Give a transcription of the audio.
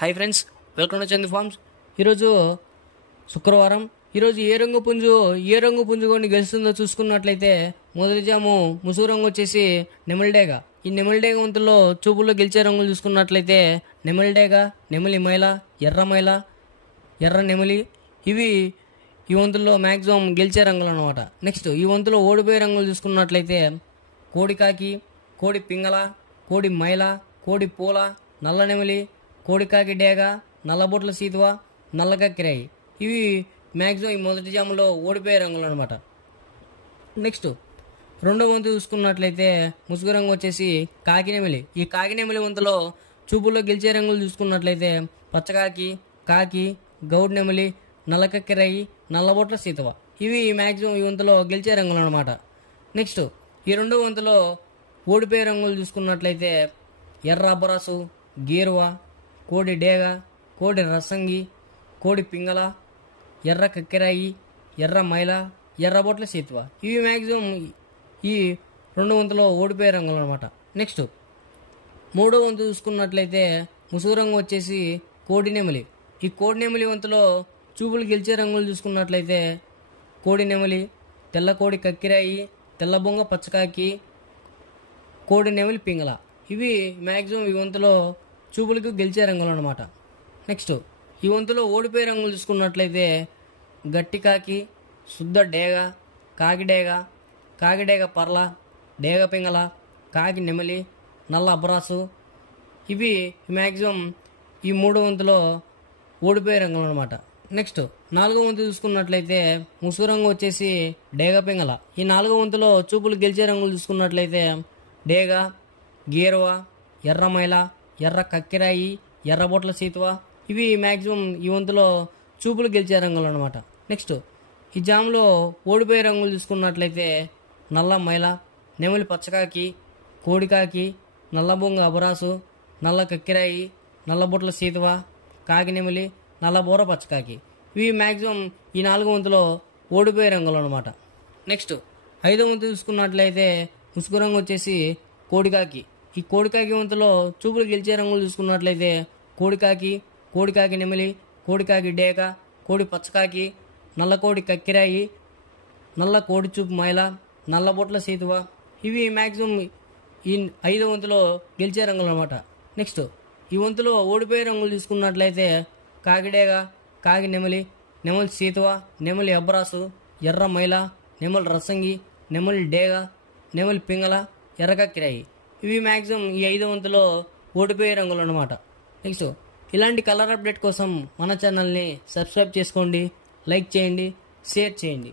Hi friends, welcome to Chandu Farms. ఈరోజు శుక్రవారం. ఈరోజు ఏ రంగు పుంజుకొని గెలుస్తుందో చూసుకున్నట్లయితే మొదటి జాము ముసుగు రంగు వచ్చేసి నెమలిడేగా. ఈ నెమలిడేగా వంతుల్లో చూపుల్లో గెలిచే రంగులు చూసుకున్నట్లయితే నెమలిడేగా, నెమలి మైల, ఎర్ర మైల, ఎర్ర నెమలి. ఇవి ఈ వంతుల్లో మ్యాక్సిమం గెలిచే రంగులు అనమాట. నెక్స్ట్ ఈ వంతులో ఓడిపోయే రంగులు చూసుకున్నట్లయితే కోడి కాకి, కోడి పింగళ, కోడి మైల, కోడి పూల, నల్ల నెమలి, కోడికాకి డేగ, నల్లబొట్ల సీతువ, నల్లకక్కిరాయి. ఇవి మ్యాక్సిమం ఈ మొదటి జాములో ఓడిపోయే రంగులు అనమాట. నెక్స్ట్ రెండో వంతు చూసుకున్నట్లయితే ముసుగు రంగు వచ్చేసి కాకినెమిలి. ఈ కాకినెమిలి వంతులో చూపుల్లో గెలిచే రంగులు చూసుకున్నట్లయితే పచ్చకాకి, కాకి, గౌడ్ నెమలి, నల్లకక్కిరాయి, నల్లబొట్ల సీతువ. ఇవి మ్యాక్సిమం ఈ వంతులో గెలిచే రంగులు అనమాట. నెక్స్ట్ ఈ రెండో వంతులో ఓడిపోయే రంగులు చూసుకున్నట్లయితే ఎర్ర అబ్బరాసు, గీరువ, కోడి డేగ, కోడి రసంగి, కోడి పింగళ, ఎర్ర కక్కెరాయి, ఎర్ర మైల, ఎర్రబొట్ల సీతువ. ఇవి మ్యాక్సిమం ఈ రెండు వంతులో ఓడిపోయే రంగులు అనమాట. నెక్స్ట్ మూడో వంతు చూసుకున్నట్లయితే ముసుగు రంగు వచ్చేసి కోడి నెమలి. ఈ కోడి నెమలి వంతులో చూపులు గెలిచే రంగులు చూసుకున్నట్లయితే కోడి నెమలి, తెల్ల కోడి కక్కిరాయి, తెల్ల బొంగ పచ్చకాకి, కోడి నెమలి పింగళ. ఇవి మ్యాక్సిమం ఈ వంతులో చూపులకు గెలిచే రంగులు అనమాట. నెక్స్ట్ ఈ వంతులో ఓడిపోయే రంగులు చూసుకున్నట్లయితే గట్టి కాకి, శుద్ధ డేగ, కాకిడేగ, కాకిడేగ పర్ల, డేగ పింగళ, కాకి నెమలి, నల్ల అబ్రాసు. ఇవి మ్యాక్సిమం ఈ మూడో వంతులో ఓడిపోయే రంగులు అనమాట. నెక్స్ట్ నాలుగో వంతు చూసుకున్నట్లయితే ముసుగు రంగు వచ్చేసి డేగ పింగళ. ఈ నాలుగో వంతులో చూపులు గెలిచే రంగులు చూసుకున్నట్లయితే డేగ, గీరవ, ఎర్ర మైల, ఎర్ర కక్కిరాయి, ఎర్రబొట్ల సీతువ. ఇవి మ్యాక్సిమం ఈ వంతులో చూపులు గెలిచే రంగులు అనమాట. నెక్స్ట్ ఈ జాములో ఓడిపోయే రంగులు చూసుకున్నట్లయితే నల్ల మైల, నెమలి పచ్చకాకి, కోడికాకి, నల్ల బొంగ అబరాసు, నల్ల కక్కిరాయి, నల్లబొట్ల సీతువ, కాకి నెమలి, నల్ల బోర పచ్చకాకి. ఇవి మ్యాక్సిమం ఈ నాలుగో వంతులో ఓడిపోయే రంగులు అనమాట. నెక్స్ట్ ఐదో వంతు చూసుకున్నట్లయితే ముసుగు రంగు వచ్చేసి కోడికాకి. ఈ కోడికాకి వంతులో చూపులు గెలిచే రంగులు చూసుకున్నట్లయితే కోడికాకి, కోడికాకి నెమలి, కోడికాకి డేక, కోడి పచ్చకాకి, నల్ల కోడి కక్కిరాయి, నల్ల కోడి చూపు మైల, నల్ల బొట్ల సీతువ. ఇవి మ్యాక్సిమం ఈ ఐదో వంతులో గెలిచే రంగులు అనమాట. నెక్స్ట్ ఈ వంతులో ఓడిపోయే రంగులు చూసుకున్నట్లయితే కాకిడేగ, కాకి నెమలి, నెమలి సీతువ, నెమలి అబ్బరాసు, ఎర్ర మైల, నెమలి రసంగి, నెమలి డేగ, నెమలి పింగళ, ఎర్రకక్కిరాయి. ఇవి మ్యాక్సిమం ఈ ఐదో వంతులో ఓడిపోయే రంగులు అనమాట. నెక్స్ట్ ఇలాంటి కలర్ అప్డేట్ కోసం మన ఛానల్ని సబ్స్క్రైబ్ చేసుకోండి, లైక్ చేయండి, షేర్ చేయండి.